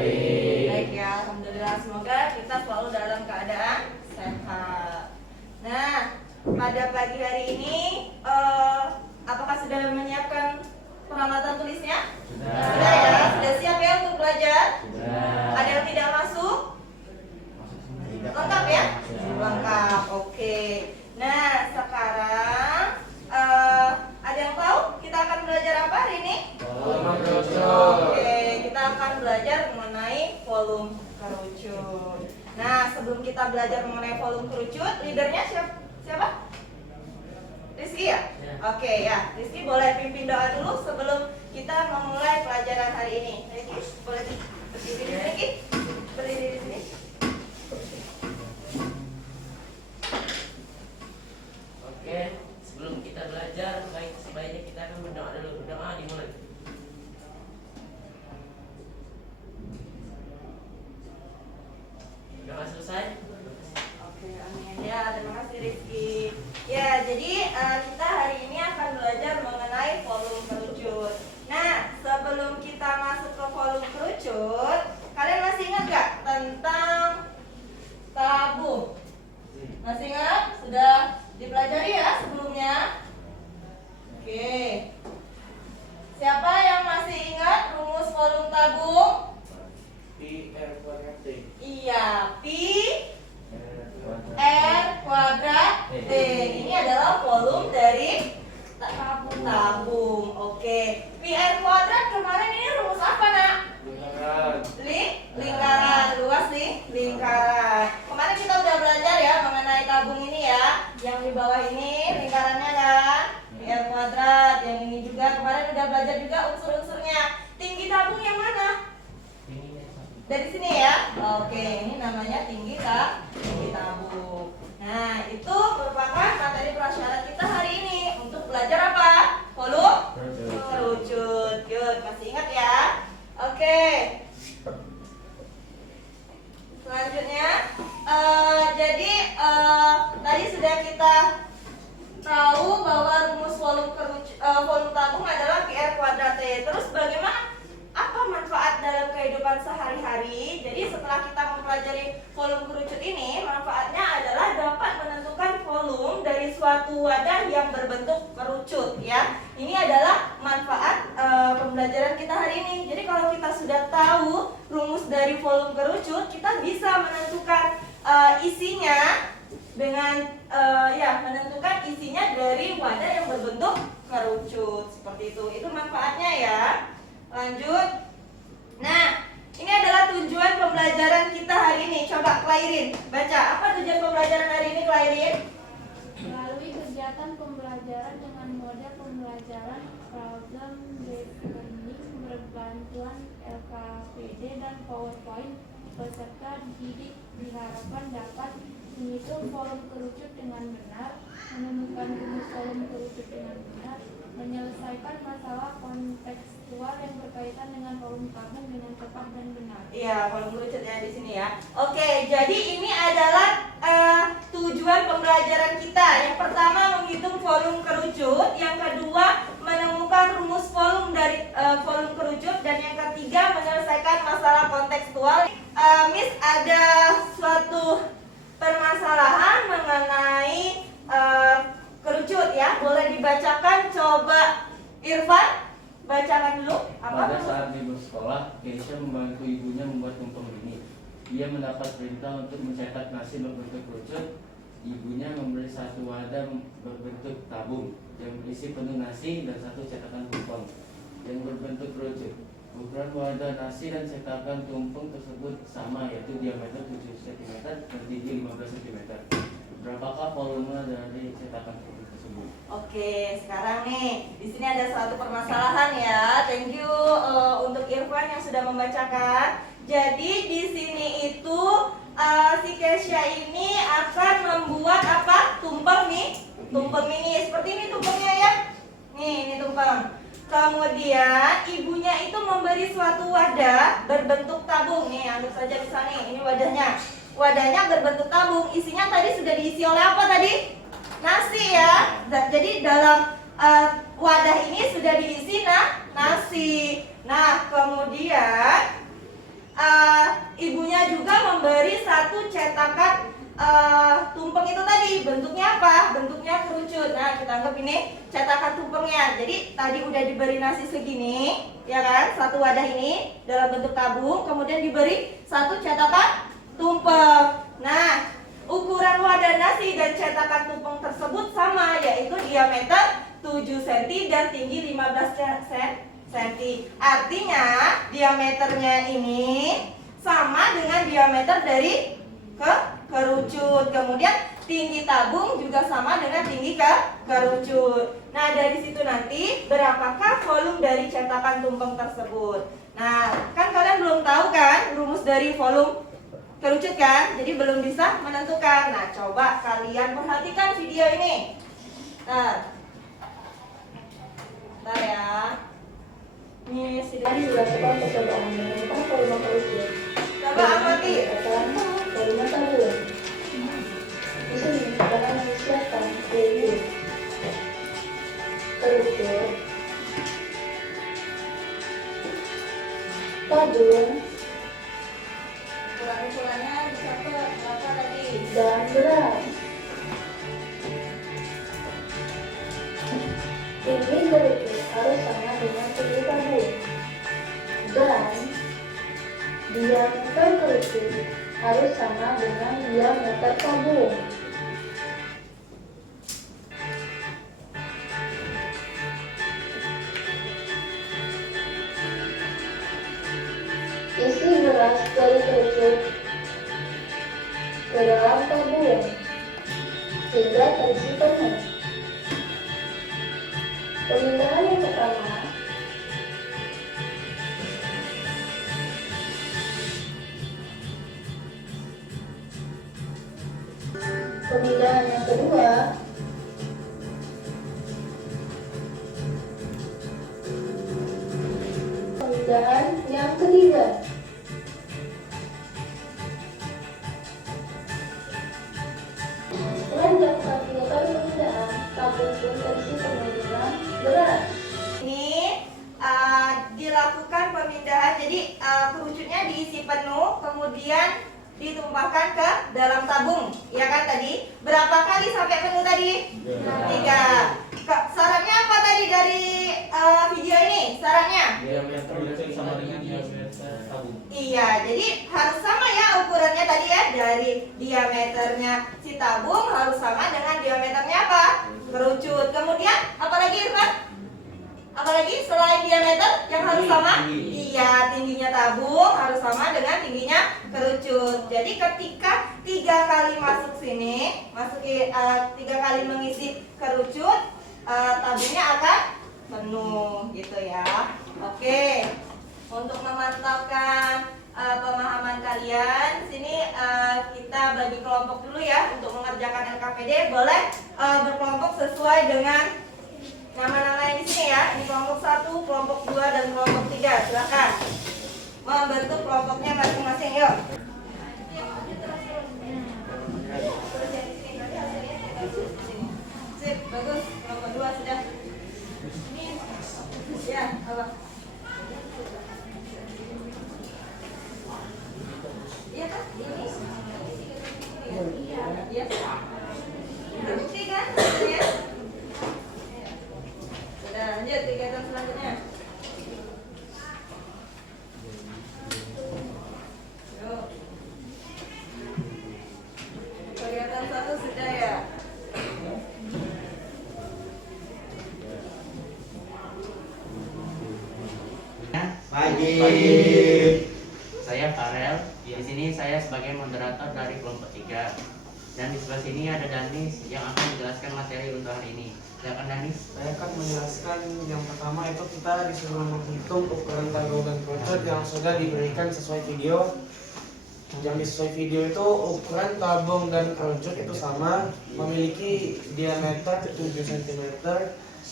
Baik ya, alhamdulillah. Semoga kita selalu dalam keadaan sehat. Nah, pada pagi hari ini, apakah sudah menyiapkan peralatan tulisnya? Sudah ya, sudah siap ya untuk belajar? Ada yang tidak masuk? Lengkap ya? Lengkap, oke. Nah, sekarang ada yang tahu kita akan belajar apa hari ini? Oke, kita akan belajar mengenai volume kerucut. Nah, sebelum kita belajar mengenai volume kerucut, leadernya siapa? Rizky ya? Oke ya, Rizky boleh pimpin doa dulu sebelum kita memulai pelajaran hari ini. Rizky, boleh berdiri di sini? Berdiri di sini. Oke, sebelum kita belajar, sebaiknya kita akan berdoa dulu. Berdoa dimulai. Doa selesai. Oke, amin ya. Terima kasih Rizky. Ya, jadi kita hari ini akan belajar mengenai volume kerucut. Nah, sebelum kita masuk ke volume kerucut, kalian masih ingat gak tentang tabung? Masih ingat? Sudah dipelajari ya sebelumnya? Oke. Siapa yang masih ingat rumus volume tabung? Pi R kuadrat T. Iya, Pi R kuadrat T. Ini adalah volume dari tabung. Oke. Pi R kuadrat kemarin ini rumus apa, Nak? Lingkaran. Lingkaran. Luas nih, lingkaran. Kemarin kita udah belajar ya mengenai tabung ini ya. Yang di bawah ini lingkarannya kan Pi R kuadrat. Yang ini juga kemarin udah belajar juga unsur-unsurnya. Tinggi tabung yang mana? Dari sini ya. Oke, ini namanya tinggi tabung. Nah, itu merupakan materi prasyarat kita hari ini untuk belajar apa? Volume kerucut. Good, masih ingat ya? Oke. Selanjutnya, jadi tadi sudah kita tahu bahwa rumus volume tabung adalah Pi R kuadrat T. Terus bagaimana? Apa manfaat dalam kehidupan sehari-hari? Jadi setelah kita mempelajari volume kerucut ini, manfaatnya adalah dapat menentukan volume dari suatu wadah yang berbentuk kerucut ya. Ini adalah manfaat pembelajaran kita hari ini. Jadi kalau kita sudah tahu rumus dari volume kerucut, kita bisa menentukan isinya dengan menentukan isinya dari wadah yang berbentuk kerucut seperti itu. Itu manfaatnya ya. Lanjut. Nah, ini adalah tujuan pembelajaran kita hari ini. Coba Clairin baca. Apa tujuan pembelajaran hari ini, Clairin? Melalui kegiatan pembelajaran dengan model pembelajaran problem based learning berbantuan LKPD dan PowerPoint, peserta didik diharapkan dapat menghitung volume kerucut dengan benar, menemukan rumus volume kerucut dengan benar, menyelesaikan masalah kontekstual yang berkaitan dengan volume tabung dengan tepat dan benar. Iya, volume kerucutnya di sini ya. Oke, jadi ini adalah tujuan pembelajaran kita. Yang pertama menghitung volume kerucut, yang kedua menemukan rumus volume dari volume kerucut, dan yang ketiga menyelesaikan masalah kontekstual. Miss ada suatu permasalahan mengenai kerucut ya. Boleh dibacakan, coba Irfan bacakan dulu. Pada saat libur sekolah, Keisha membantu ibunya membuat tumpeng ini. Ia mendapat perintah untuk mencetak nasi berbentuk kerucut. Ibunya membeli satu wadah berbentuk tabung yang berisi penuh nasi dan satu cetakan tumpeng yang berbentuk kerucut. Ukuran wadah nasi dan cetakan tumpeng tersebut sama, yaitu diameter 7 cm dan tinggi 15 cm. Berapakah volume dari cetakan tumpeng tersebut? Oke, sekarang nih di sini ada suatu permasalahan ya. Thank you untuk Irfan yang sudah membacakan. Jadi di sini itu si Keisha ini akan membuat apa? Tumpeng nih, tumpeng ini seperti ini tumpengnya ya. Nih, ini tumpeng. Kemudian ibunya itu memberi suatu wadah berbentuk tabung. Nih, anggap saja misalnya ini wadahnya. Wadahnya berbentuk tabung. Isinya tadi sudah diisi oleh apa tadi? Nasi ya. Jadi dalam wadah ini sudah diisi nasi. Nah, kemudian tumpeng itu tadi bentuknya apa? Bentuknya kerucut. Nah, kita anggap ini cetakan tumpengnya. Jadi tadi udah diberi nasi segini, ya kan? Satu wadah ini dalam bentuk tabung, kemudian diberi satu cetakan tumpeng. Nah, ukuran wadah nasi dan cetakan tumpeng tersebut sama, yaitu diameter 7 cm dan tinggi 15 cm. Artinya diameternya ini sama dengan diameter dari kerucut. Kemudian tinggi tabung juga sama dengan tinggi kerucut. Nah, dari situ nanti berapakah volume dari cetakan tumpeng tersebut. Nah, kan kalian belum tahu kan rumus dari volume kerucut kan? Jadi belum bisa menentukan. Nah, coba kalian perhatikan video ini. Bentar ya. Ini Mari dilakukan percobaan menggunakan volume kerucut. coba amati. Volume tabung. Di sini akan disiapkan yaitu kerucut, tabung, Ukuran-ukurannya dicatat berapa tadi? dan berat. Tinggi kerucut harus sama dengan tinggi tabung, dan diameter kerucut harus sama dengan diameter tabung. Isi beras dari kerucut ke dalam tabung hingga terisi penuh. Pemindahan yang pertama, pemindahan yang kedua, pemindahan yang ketiga. Setelah dilakukan 3 kali pemindahan, tabung pun terisi penuh dengan beras. Ini dilakukan pemindahan, jadi kerucutnya diisi penuh, kemudian ditumpahkan ke dalam tabung, ya kan tadi? Berapa kali sampai penuh tadi? 3. Syaratnya apa tadi dari video ini? Syaratnya? Diameter sama dengan diameter tabung. Iya, jadi harus sama ya ukurannya tadi ya. Dari diameternya si tabung harus sama dengan diameternya apa? Kerucut. Kemudian apalagi Irfan? Apalagi selain diameter yang harus sama? Tinggi. Iya, tingginya tabung harus sama dengan tingginya kerucut. Jadi ketika 3 kali masuk sini, masuki 3 kali mengisi kerucut, tabungnya akan penuh gitu ya. Oke. Untuk memantapkan pemahaman kalian, sini kita bagi kelompok dulu ya untuk mengerjakan LKPD. Boleh berkelompok sesuai dengan nama-nama yang di sini ya. Ini kelompok 1, kelompok 2, dan kelompok 3. Silakan membentuk kelompoknya masing-masing. Yuk. Sip, bagus. Kelompok 2 sudah. Ya, apa? Iya kan? Ini. Iya. Terbukti kan? Ya. Sudah, lanjut kegiatan selanjutnya. Yuk. Kegiatan 1 sudah ya? Pagi. Saya Farel. Di sini saya sebagai moderator dari kelompok 3. Dan di sebelah sini ada Danis yang akan menjelaskan materi untuk hari ini. Silakan Danis. Saya akan menjelaskan yang pertama itu kita disuruh menghitung ukuran tabung dan kerucut yang sudah diberikan sesuai video. Yang sesuai video itu ukuran tabung dan kerucut itu sama, memiliki diameter 7 cm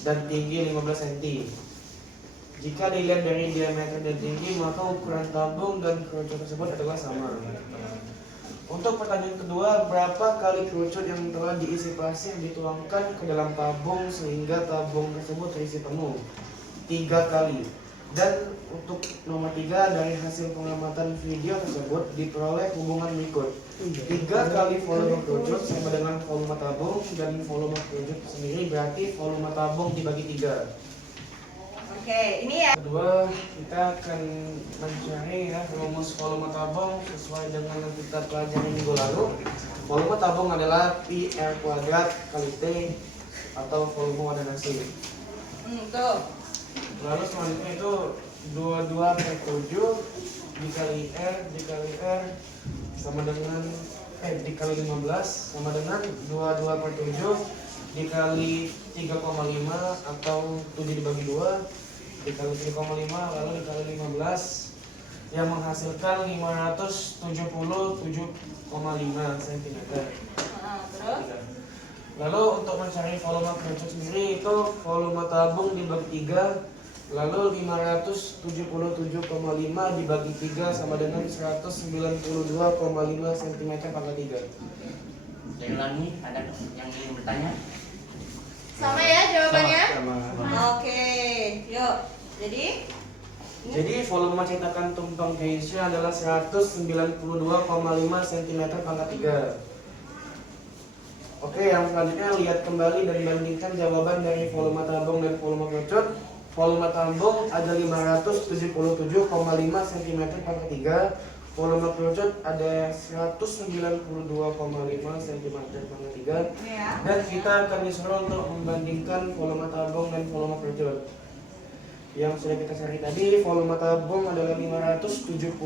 dan tinggi 15 cm. Jika dilihat dari diameter dan tinggi, maka ukuran tabung dan kerucut tersebut adalah sama. Untuk pertanyaan kedua, berapa kali kerucut yang telah diisi pasir dituangkan ke dalam tabung sehingga tabung tersebut terisi penuh? 3 kali. Dan untuk nomor 3, dari hasil pengamatan video tersebut diperoleh hubungan berikut. 3 kali volume kerucut sama dengan volume tabung, dan volume kerucut sendiri berarti volume tabung dibagi 3. Oke, ini ya. Kedua, kita akan mencari ya rumus volume tabung sesuai dengan yang kita pelajari minggu lalu. Volume tabung adalah pi R kuadrat kali T atau volume wadah nasi. Tuh. Lalu selanjutnya itu 22 per 7 dikali R sama dengan dikali 15 sama dengan 22 per 7 dikali 3,5 atau 7 dibagi 2 dikali 3,5 lalu dikali 15 yang menghasilkan 577,5 cm. Terus? Lalu untuk mencari volume kerucut sendiri itu volume tabung dibagi 3, lalu 577,5 dibagi 3 sama dengan 192,5 cm pangkat 3. Saya ulangi, ada yang ingin bertanya? Sama ya jawabannya? Sama. Oke, yuk. Jadi volume cetakan tumpang Geisha adalah 192,5 cm pangkat 3. Oke, yang selanjutnya lihat kembali dan bandingkan jawaban dari volume tabung dan volume kerucut. Volume tabung ada 577,5 cm pangkat 3. Volume kerucut ada 192,5 cm pangkat 3. ya. Dan kita akan disuruh untuk membandingkan volume tabung dan volume kerucut. Yang sudah kita cari tadi, volume tabung adalah 577,5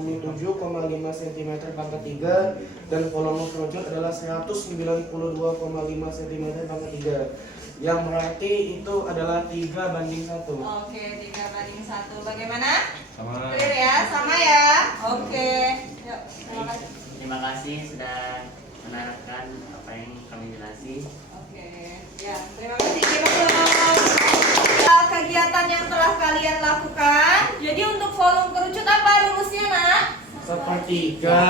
cm pangkat 3 dan volume kerucut adalah 192,5 cm pangkat 3. Yang berarti itu adalah 3:1. Oke, 3:1. Bagaimana? Sama. Clear ya? Sama ya? Oke. Yuk, terima kasih. Terima kasih sudah menerangkan apa yang kami jelasi. Oke. Ya, terima kasih. Kegiatan yang telah kalian lakukan. Jadi untuk volume kerucut apa rumusnya, Nak? Sepertiga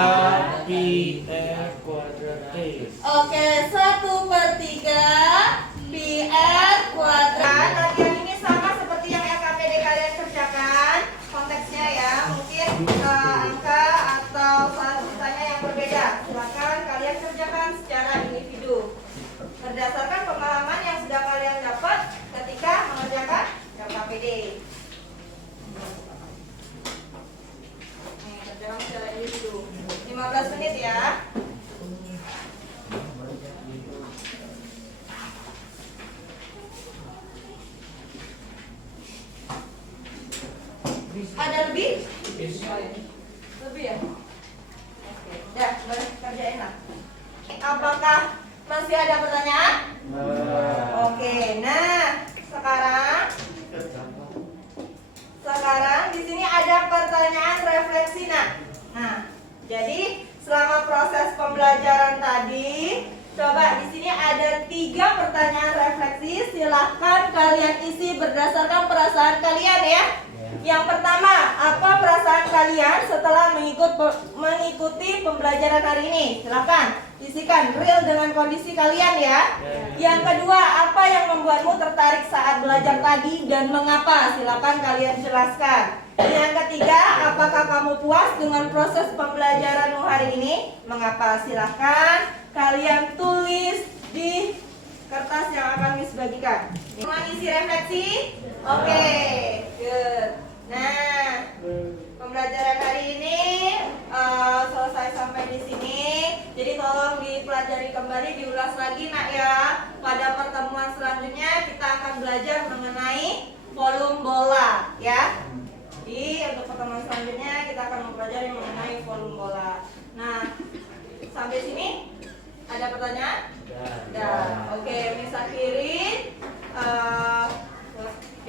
pi R kuadrat T. Oke, 1/3 pi R kuadrat. Latihan ini sama seperti yang LKPD kalian kerjakan. Konteksnya ya, mungkin angka atau soal ceritanya yang berbeda. Silakan kalian kerjakan secara individu berdasarkan pengalaman yang sudah kalian dapat ketika mengerjakan LKPD. Kerjakan secara individu. 15 menit ya. Ada lebih? Lebih ya? Oke, udah boleh kerjain lah. Apakah masih ada pertanyaan? Oke, nah sekarang di sini ada pertanyaan refleksi. Nah, jadi selama proses pembelajaran tadi, coba di sini ada 3 pertanyaan refleksi. Silahkan kalian isi berdasarkan perasaan kalian ya. Yang pertama, apa perasaan kalian setelah mengikuti pembelajaran hari ini? Silakan isikan real dengan kondisi kalian ya. Yang kedua, apa yang membuatmu tertarik saat belajar tadi dan mengapa? Silakan kalian jelaskan. Yang ketiga, apakah kamu puas dengan proses pembelajaranmu hari ini? Mengapa? Silakan kalian tulis di kertas yang akan Miss bagikan. Semua isi refleksi? Oke, good. Nah, pembelajaran hari ini selesai sampai di sini. Jadi tolong dipelajari kembali, diulas lagi nak ya. Pada pertemuan selanjutnya kita akan belajar mengenai volume bola ya. Jadi untuk pertemuan selanjutnya kita akan mempelajari mengenai volume bola. Nah, sampai sini ada pertanyaan? Ya. Oke, Miss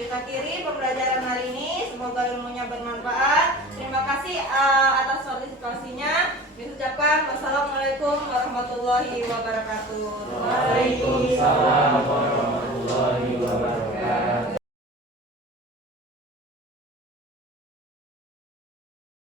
akhiri pembelajaran hari ini. Semoga ilmunya bermanfaat. Terima kasih atas partisipasinya. Miss ucapkan wassalamualaikum warahmatullahi wabarakatuh. Waalaikumsalam warahmatullahi wabarakatuh.